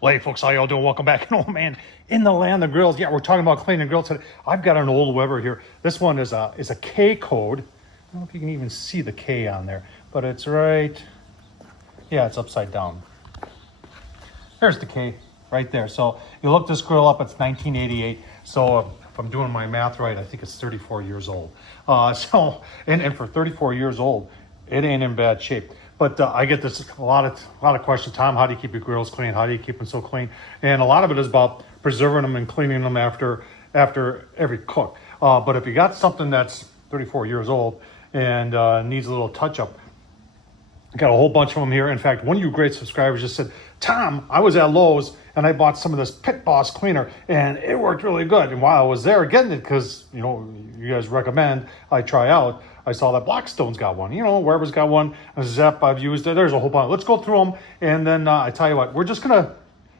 Well, hey folks, how y'all doing? Welcome back. Oh man, in the land of grills. Yeah, we're talking about cleaning grills today. I've got an old Weber here. This one is a K code. I don't know if you can even see the K on there, but it's right. Yeah, it's upside down. There's the K right there. So you look this grill up, it's 1988. So if I'm doing my math right, I think it's 34 years old. And for 34 years old, it ain't in bad shape. But I get this a lot of questions. Tom, how do you keep your grills clean? How do you keep them so clean? And a lot of it is about preserving them and cleaning them after every cook. But if you got something that's 34 years old and needs a little touch up, got a whole bunch of them here. In fact, one of you great subscribers just said, Tom, I was at Lowe's and I bought some of this Pit Boss cleaner and it worked really good. And while I was there getting it, because you guys recommend I try out, I saw that Blackstone's got one. Weber's got one. Zep, I've used it. There's a whole bunch. Let's go through them. And then I tell you what, we're just going to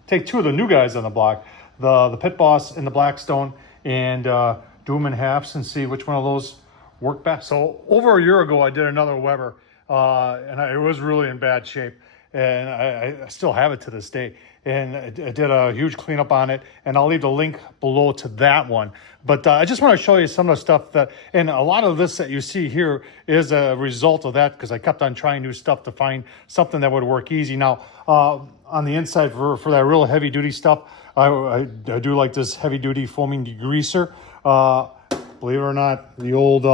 take two of the new guys on the block, the Pit Boss and the Blackstone, and do them in halves and see which one of those work best. So over a year ago, I did another Weber. And it was really in bad shape, and I still have it to this day. And I did a huge cleanup on it, and I'll leave the link below to that one. But I just want to show you some of the stuff and a lot of this that you see here is a result of that, because I kept on trying new stuff to find something that would work easy. Now, on the inside for that real heavy duty stuff, I do like this heavy duty foaming degreaser. Believe it or not, the old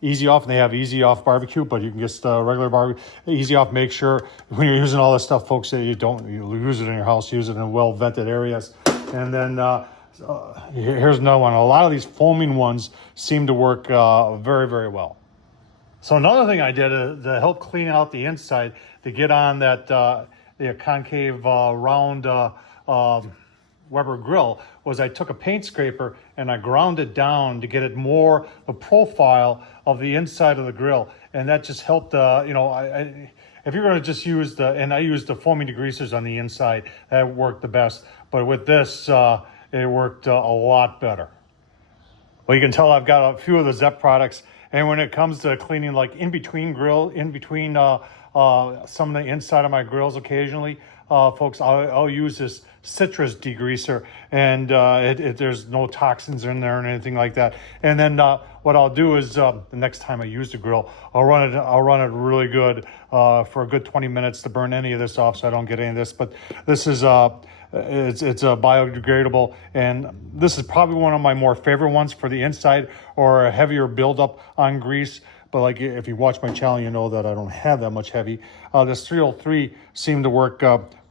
Easy Off, and they have Easy Off barbecue, but you can just regular barbecue. Easy Off, make sure when you're using all this stuff, folks, that you use it in your house, use it in well vented areas. And then here's another one. A lot of these foaming ones seem to work very, very well. So another thing I did to help clean out the inside, to get on that the concave round Weber grill, was I took a paint scraper and I ground it down to get it more the profile of the inside of the grill, and that just helped. If you're going to just use I used the foaming degreasers on the inside, that worked the best. But with this, it worked a lot better. Well, you can tell I've got a few of the Zep products, and when it comes to cleaning, like in between some of the inside of my grills occasionally, folks, I'll use this citrus degreaser, and there's no toxins in there or anything like that. And then what I'll do is the next time I use the grill, I'll run it really good for a good 20 minutes to burn any of this off, so I don't get any of this. But this is it's a biodegradable, and this is probably one of my more favorite ones for the inside or a heavier buildup on grease. But like, if you watch my channel, you know that I don't have that much heavy. This 303 seemed to work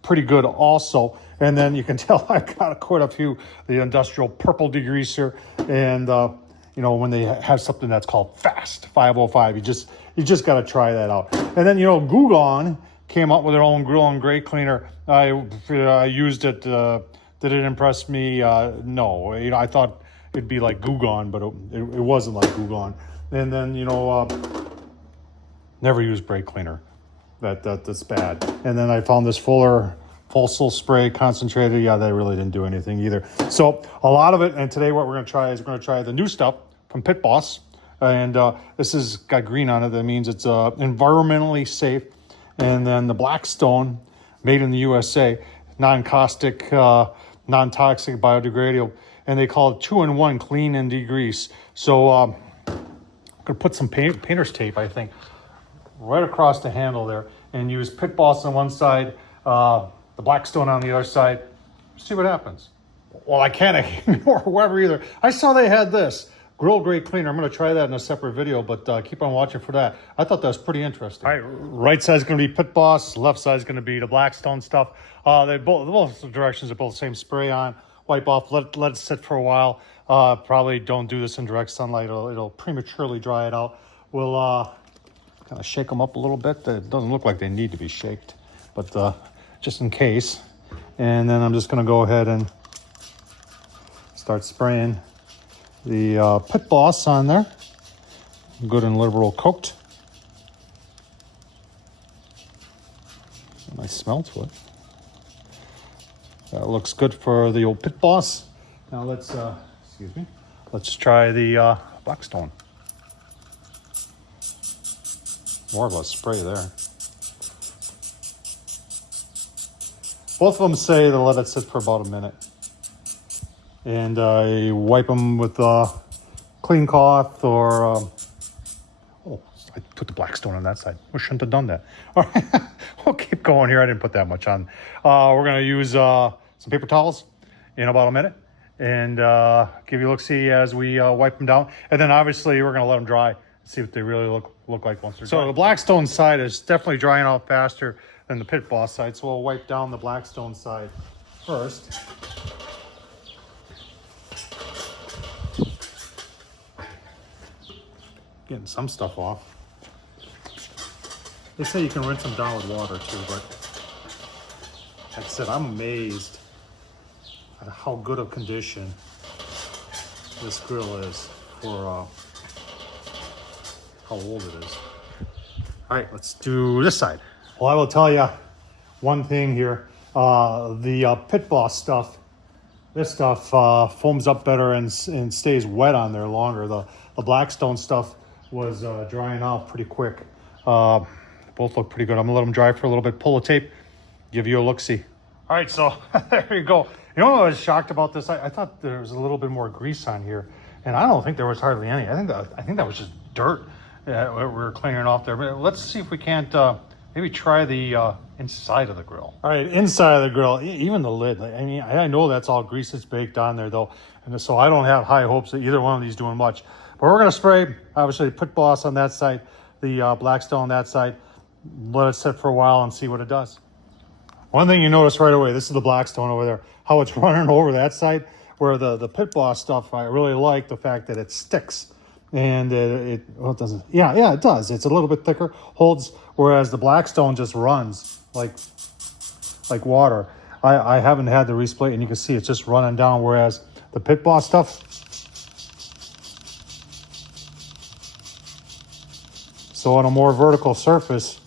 pretty good also. And then you can tell I've got quite a few, the industrial purple degreaser, and when they have something that's called fast 505, you just got to try that out. And then Gugon came up with their own grill and grate cleaner. I used it. Did it impress me? No. I thought it'd be like Gugon, but it wasn't like Gugon. And then never use brake cleaner. That's bad. And then I found this Fossil spray concentrated. Yeah, that really didn't do anything either. So a lot of it, and today what we're going to try is the new stuff from Pit Boss. And this has got green on it. That means it's environmentally safe. And then the Blackstone, made in the USA, non-caustic, non-toxic, biodegradable. And they call it 2-in-1 clean and degrease. So I'm going to put some painter's tape, I think, right across the handle there, and use Pit Boss on one side, the Blackstone on the other side. See what happens. Well, I can't ignore Weber either. I saw they had this grill grate cleaner. I'm going to try that in a separate video, but keep on watching for that. I thought that was pretty interesting. All right, right side is going to be Pit Boss. Left side is going to be the Blackstone stuff. Both directions are both the same. Spray on, wipe off, let it sit for a while. Probably don't do this in direct sunlight. It'll prematurely dry it out. We'll kind of shake them up a little bit. It doesn't look like they need to be shaked, but just in case. And then I'm just going to go ahead and start spraying the Pit Boss on there. Good and liberal cooked. Nice smell to it. That looks good for the old Pit Boss. Now let's try the Blackstone. More of a spray there. Both of them say to let it sit for about a minute. And I wipe them with clean cloth or... oh, I put the Blackstone on that side. I shouldn't have done that. All right, we'll keep going here. I didn't put that much on. We're going to use some paper towels in about a minute and give you a look-see as we wipe them down. And then obviously we're going to let them dry, see what they really look like once they're dry. So the Blackstone side is definitely drying out faster than the Pit Boss side. So we'll wipe down the Blackstone side first. Getting some stuff off. They say you can rinse them down with water too, but like I said, I'm amazed at how good of condition this grill is for how old it is. All right, let's do this side. Well, I will tell you one thing here. The Pit Boss stuff, this stuff foams up better and stays wet on there longer. The Blackstone stuff was drying out pretty quick. Both look pretty good. I'm gonna let them dry for a little bit. Pull the tape, give you a look-see. All right, so there you go. You know what I was shocked about this? I thought there was a little bit more grease on here, and I don't think there was hardly any. I think that was just dirt we were cleaning off there. But let's see if we can't maybe try the inside of the grill. All right, inside of the grill, even the lid. I mean, I know that's all grease that's baked on there though, and so I don't have high hopes that either one of these doing much. But we're gonna spray, obviously, Pit Boss on that side, the Blackstone on that side. Let it sit for a while and see what it does. One thing you notice right away, this is the Blackstone over there, how it's running over that side, where the Pit Boss stuff, I really like the fact that it sticks. And well, it doesn't, yeah, it does. It's a little bit thicker, holds, whereas the Blackstone just runs like water. I haven't had the resplate, and you can see it's just running down, whereas the Pit Boss stuff, so on a more vertical surface,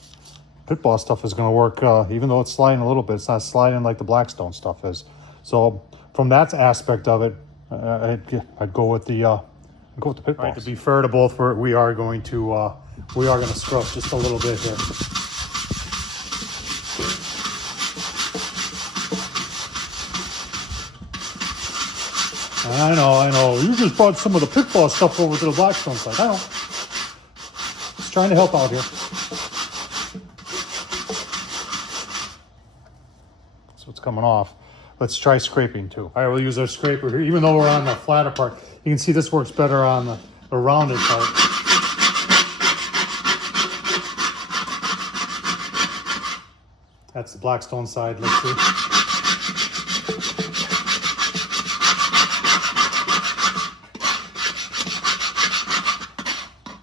Pit Boss stuff is going to work, even though it's sliding a little bit. It's not sliding like the Blackstone stuff is. So from that aspect of it, I'd go with the Pit Boss. Right, to be fair to both, we are going to scrub just a little bit here. I know. You just brought some of the Pit Boss stuff over to the Blackstone side. I know. Just trying to help out here. So it's coming off. Let's try scraping too. All right, we'll use our scraper here. Even though we're on the flatter part, you can see this works better on the rounded part. That's the Blackstone side. Let's see.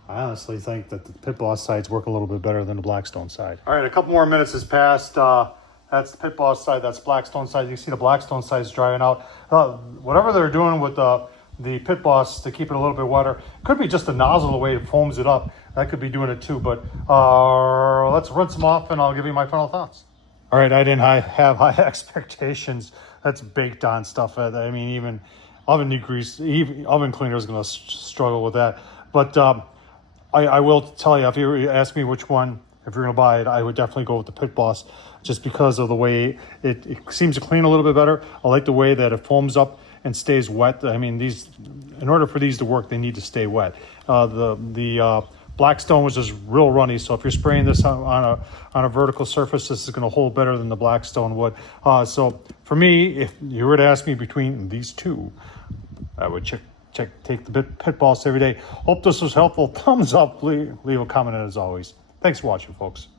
I honestly think that the Pit Boss sides work a little bit better than the Blackstone side. All right, a couple more minutes has passed. That's the Pit Boss side, that's Blackstone side. You can see the Blackstone side is drying out. Whatever they're doing with the Pit Boss to keep it a little bit wetter, could be just the nozzle, the way it foams it up. That could be doing it too, but let's rinse them off and I'll give you my final thoughts. All right, I didn't have high expectations. That's baked on stuff. I mean, even oven cleaner is going to struggle with that. But I will tell you, if you ask me which one, if you're going to buy it, I would definitely go with the Pit Boss, just because of the way it seems to clean a little bit better. I like the way that it foams up and stays wet. I mean, in order for these to work, they need to stay wet. The Blackstone was just real runny, so if you're spraying this on a vertical surface, this is going to hold better than the Blackstone would. So for me, if you were to ask me between these two, I would take the Pit Boss every day. Hope this was helpful. Thumbs up, leave a comment as always. Thanks for watching, folks.